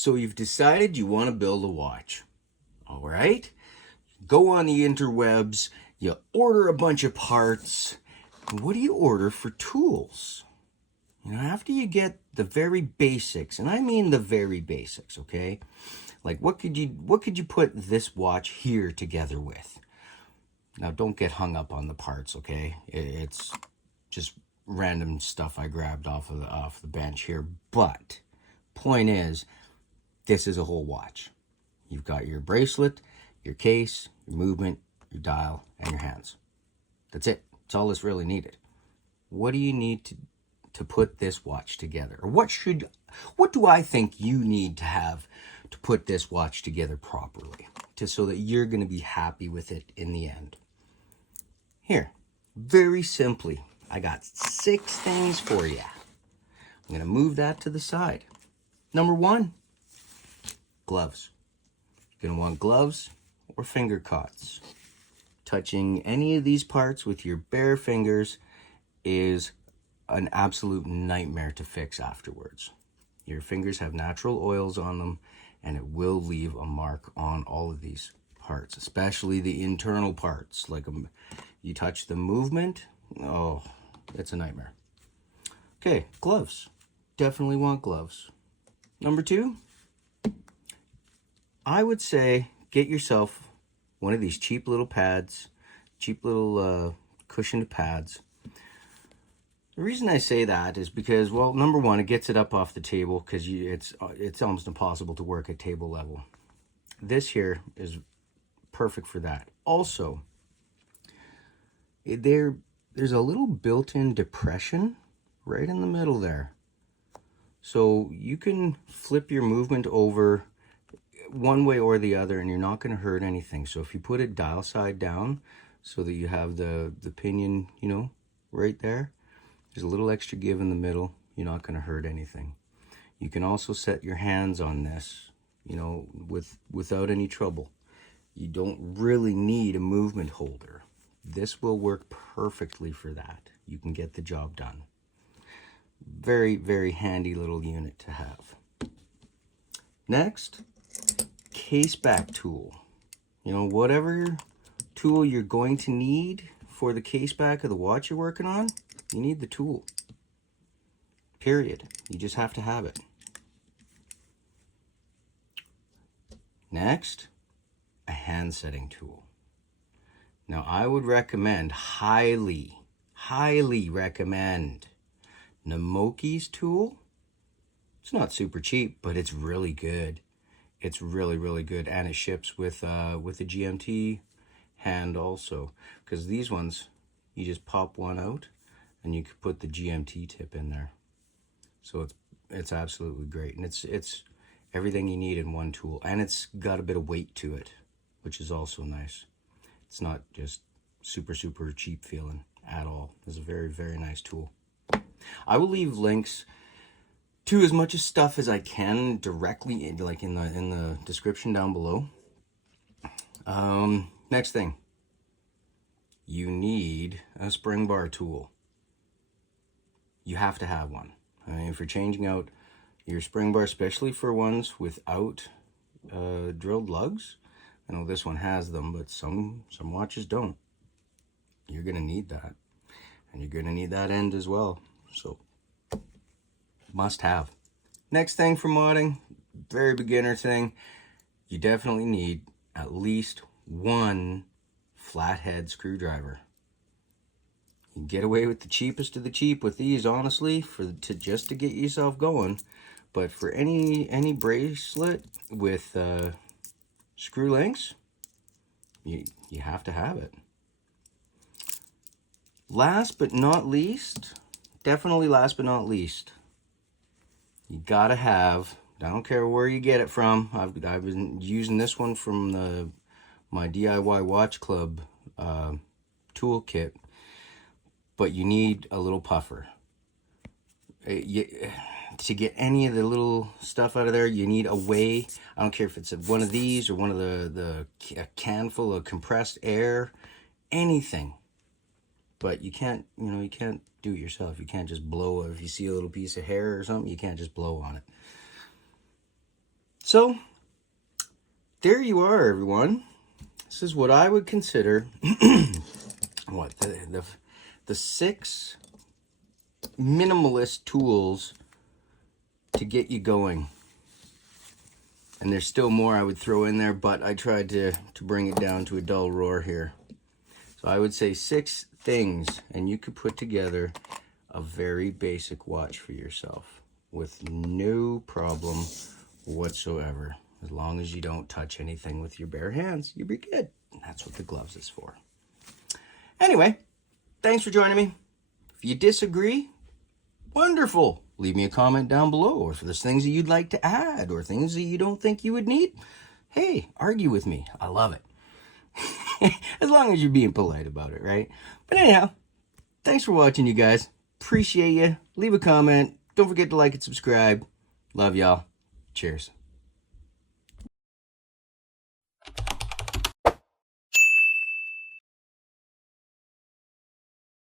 So you've decided you want to build a watch. All right? Go on the interwebs, you order a bunch of parts. And what do you order for tools? You know, after you get the very basics, and I mean the very basics, okay? Like what could you put this watch here together with? Now don't get hung up on the parts, okay? It's just random stuff I grabbed off the bench here, but point is, this is a whole watch. You've got your bracelet, your case, your movement, your dial, and your hands. That's it. That's all that's really needed. What do you need to put this watch together? Or what do I think you need to have to put this watch together properly, so that you're going to be happy with it in the end? Here, very simply, I got 6 things for you. I'm going to move that to the side. Number 1, gloves. You're going to want gloves or finger cots. Touching any of these parts with your bare fingers is an absolute nightmare to fix afterwards. Your fingers have natural oils on them, and it will leave a mark on all of these parts, especially the internal parts. Like you touch the movement, oh, it's a nightmare. Okay, gloves. Definitely want gloves. Number 2, I would say get yourself one of these cheap little pads, cheap little cushioned pads. The reason I say that is because, well, number 1, it gets it up off the table, because it's almost impossible to work at table level. This here is perfect for that. Also, there's a little built-in depression right in the middle there. So you can flip your movement over one way or the other, and you're not going to hurt anything. So if you put it dial side down so that you have the pinion, you know, right there, there's a little extra give in the middle. You're not going to hurt anything. You can also set your hands on this, you know, without any trouble. You don't really need a movement holder. This will work perfectly for that. You can get the job done. Very, very handy little unit to have. Next, Caseback tool. You know, whatever tool you're going to need for the caseback of the watch you're working on, you need the tool. Period. You just have to have it. Next, a hand setting tool. Now, I would recommend, highly recommend Namoki's tool. It's not super cheap, but it's really good. It's really, really good, and it ships with the GMT hand also. Because these ones, you just pop one out, and you could put the GMT tip in there. So it's absolutely great, and it's everything you need in one tool, and it's got a bit of weight to it, which is also nice. It's not just super cheap feeling at all. It's a very, very nice tool. I will leave links to as much stuff as I can directly in the description down below. Next thing, you need a spring bar tool. You have to have one. I mean, if you're changing out your spring bar, especially for ones without drilled lugs, I know this one has them, but some watches don't. You're gonna need that, and you're gonna need that end as well. So, must have. Next thing for modding, very beginner thing, you definitely need at least one flathead screwdriver. You can get away with the cheapest of the cheap with these, honestly, just to get yourself going. But for any bracelet with screw links, you have to have it. Last but not least, definitely last but not least, you gotta have, I don't care where you get it from, I've been using this one from my DIY Watch Club toolkit, but you need a little puffer. To get any of the little stuff out of there, you need a way. I don't care if it's one of these or one of a can full of compressed air, anything. But you can't do it yourself. You can't just blow. If you see a little piece of hair or something, you can't just blow on it. So there you are, everyone. This is what I would consider what the 6 minimalist tools to get you going. And there's still more I would throw in there, but I tried to bring it down to a dull roar here. So I would say 6 things, and you could put together a very basic watch for yourself with no problem whatsoever. As long as you don't touch anything with your bare hands, you'll be good. And that's what the gloves is for. Anyway, thanks for joining me. If you disagree, wonderful. Leave me a comment down below, or if there's things that you'd like to add or things that you don't think you would need, hey, argue with me. I love it. As long as you're being polite about it, right? But anyhow, thanks for watching, you guys. Appreciate you. Leave a comment. Don't forget to like and subscribe. Love y'all. Cheers.